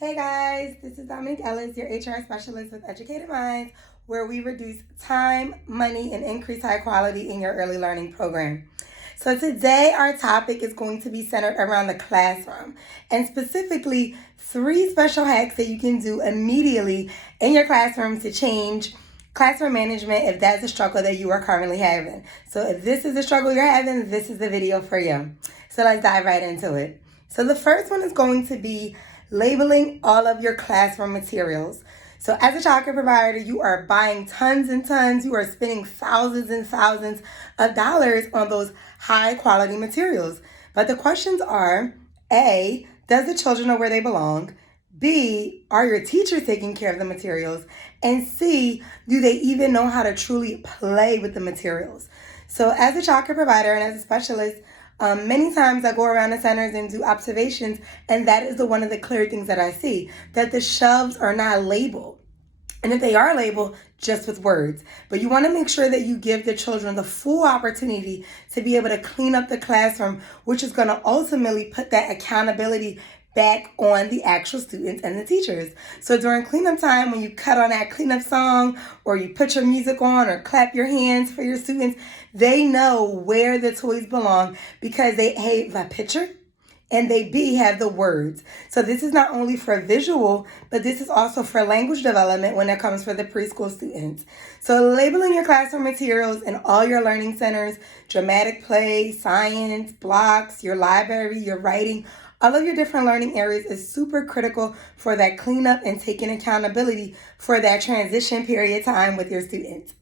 Hey guys, this is Dominique Ellis, your HR specialist with Educated Minds, where we reduce time, money, and increase high quality in your early learning program. So today our topic is going to be centered around the classroom, and specifically 3 special hacks that you can do immediately in your classroom to change classroom management if that's a struggle that you are currently having. So if this is a struggle you're having, this is the video for you. So let's dive right into it. So the first one is going to be labeling all of your classroom materials. So as a childcare provider, you are buying tons and tons, you are spending thousands and thousands of dollars on those high quality materials. But the questions are, A, does the children know where they belong? B, are your teachers taking care of the materials? And C, do they even know how to truly play with the materials? So as a childcare provider and as a specialist, many times I go around the centers and do observations, and that is one of the clear things that I see, that the shelves are not labeled. And if they are labeled, just with words. But you want to make sure that you give the children the full opportunity to be able to clean up the classroom, which is going to ultimately put that accountability back on the actual students and the teachers. So during cleanup time, when you cut on that cleanup song or you put your music on or clap your hands for your students, they know where the toys belong because they have a picture and they B, have the words. So this is not only for visual, but this is also for language development when it comes for the preschool students. So labeling your classroom materials in all your learning centers, dramatic play, science, blocks, your library, your writing, all of your different learning areas is super critical for that cleanup and taking accountability for that transition period time with your students.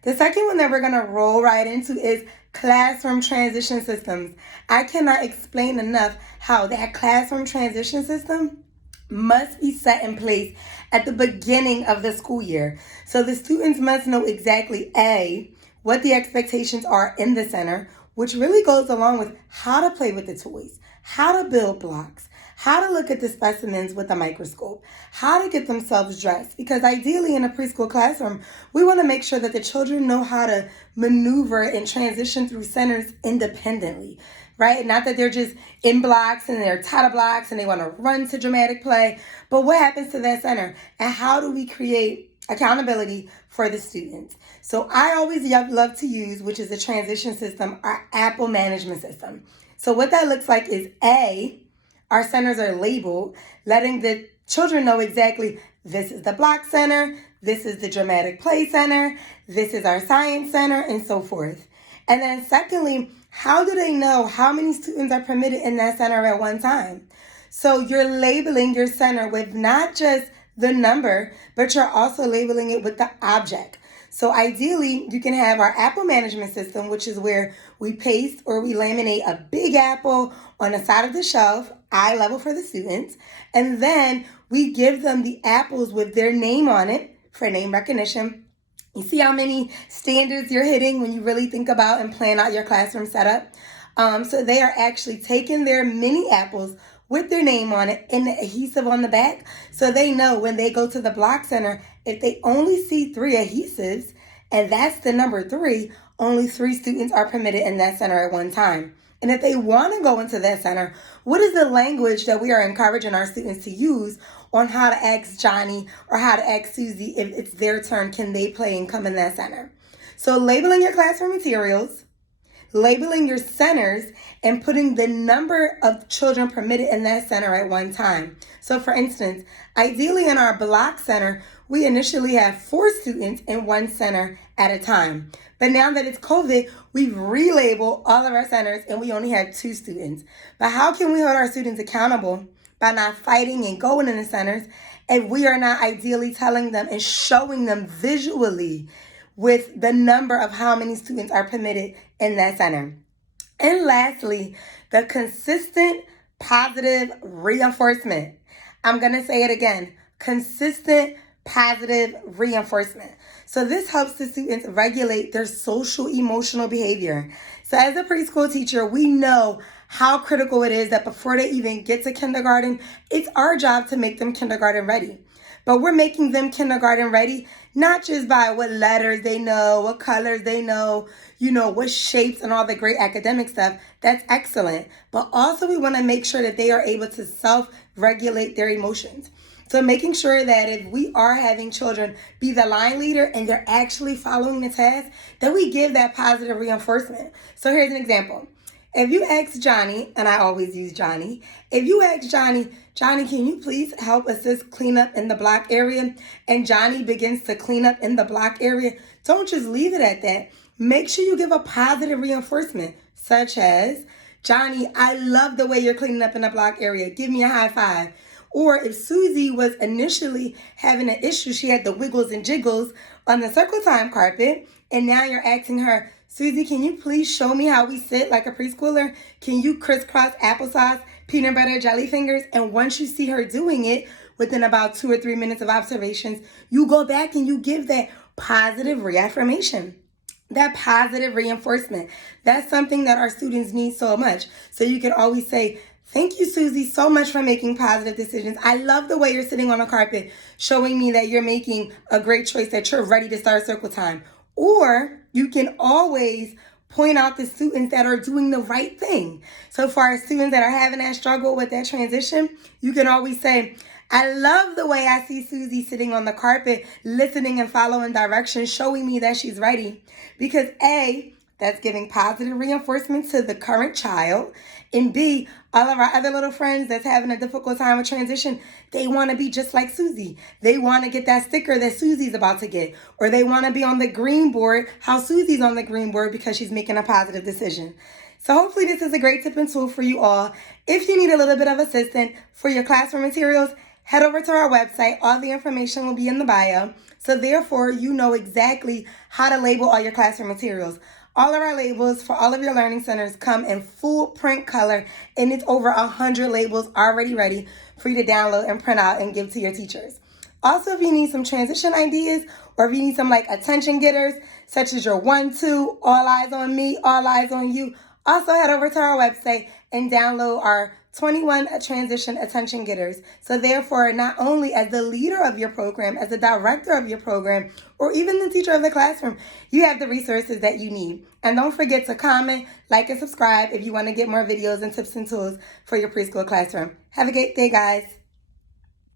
The second one that we're going to roll right into is classroom transition systems. I cannot explain enough how that classroom transition system must be set in place at the beginning of the school year. So the students must know exactly A, what the expectations are in the center, which really goes along with how to play with the toys, how to build blocks, how to look at the specimens with a microscope, how to get themselves dressed. Because ideally in a preschool classroom, we want to make sure that the children know how to maneuver and transition through centers independently, right? Not that they're just in blocks and they're tied to blocks and they want to run to dramatic play, but what happens to that center? And how do we create accountability for the students? So I always love to use, which is a transition system, our Apple management system. So what that looks like is A, our centers are labeled, letting the children know exactly this is the block center, this is the dramatic play center, this is our science center, and so forth. And then secondly, how do they know how many students are permitted in that center at one time? So you're labeling your center with not just the number, but you're also labeling it with the object. So ideally, you can have our apple management system, which is where we paste or we laminate a big apple on the side of the shelf, eye level for the students, and then we give them the apples with their name on it for name recognition. You see how many standards you're hitting when you really think about and plan out your classroom setup? So they are actually taking their mini apples with their name on it and the adhesive on the back, so they know when they go to the block center, if they only see 3 adhesives, and that's the number 3, only 3 students are permitted in that center at one time. And if they want to go into that center, what is the language that we are encouraging our students to use on how to ask Johnny or how to ask Susie if it's their turn, can they play and come in that center? So labeling your classroom materials, labeling your centers, and putting the number of children permitted in that center at one time. So for instance, ideally in our block center, we initially have 4 students in one center at a time. But now that it's COVID, we've relabeled all of our centers and we only have 2 students. But how can we hold our students accountable by not fighting and going in the centers if we are not ideally telling them and showing them visually with the number of how many students are permitted in that center? And lastly, the consistent positive reinforcement. I'm going to say it again, consistent positive reinforcement. So this helps the students regulate their social emotional behavior. So as a preschool teacher, we know how critical it is that before they even get to kindergarten, it's our job to make them kindergarten ready. But we're making them kindergarten ready, not just by what letters they know, what colors they know, what shapes and all the great academic stuff. That's excellent. But also we want to make sure that they are able to self-regulate their emotions. So making sure that if we are having children be the line leader and they're actually following the task, that we give that positive reinforcement. So here's an example. If you ask Johnny, and I always use Johnny, if you ask Johnny, can you please help assist clean up in the block area? And Johnny begins to clean up in the block area, don't just leave it at that. Make sure you give a positive reinforcement, such as, Johnny, I love the way you're cleaning up in the block area. Give me a high five. Or if Susie was initially having an issue, she had the wiggles and jiggles on the circle time carpet, and now you're asking her, Susie, can you please show me how we sit like a preschooler? Can you crisscross applesauce, peanut butter, jelly fingers? And once you see her doing it, within about 2 or 3 minutes of observations, you go back and you give that positive reaffirmation. That positive reinforcement. That's something that our students need so much. So you can always say, thank you, Susie, so much for making positive decisions. I love the way you're sitting on a carpet, showing me that you're making a great choice, that you're ready to start circle time. Or you can always point out the students that are doing the right thing. So for our students that are having that struggle with that transition, you can always say, I love the way I see Susie sitting on the carpet, listening and following directions, showing me that she's ready. Because A, that's giving positive reinforcement to the current child. And B, all of our other little friends that's having a difficult time with transition, they want to be just like Susie. They want to get that sticker that Susie's about to get. Or they want to be on the green board, how Susie's on the green board because she's making a positive decision. So hopefully this is a great tip and tool for you all. If you need a little bit of assistance for your classroom materials, head over to our website. All the information will be in the bio. So therefore, you know exactly how to label all your classroom materials. All of our labels for all of your learning centers come in full print color, and it's over 100 labels already ready for you to download and print out and give to your teachers. Also, if you need some transition ideas or if you need some attention getters, such as your 1-2, all eyes on me, all eyes on you, also head over to our website and download our 21 transition attention getters. So therefore, not only as the leader of your program, as the director of your program, or even the teacher of the classroom, you have the resources that you need. And don't forget to comment, like, and subscribe if you want to get more videos and tips and tools for your preschool classroom. Have a great day, guys.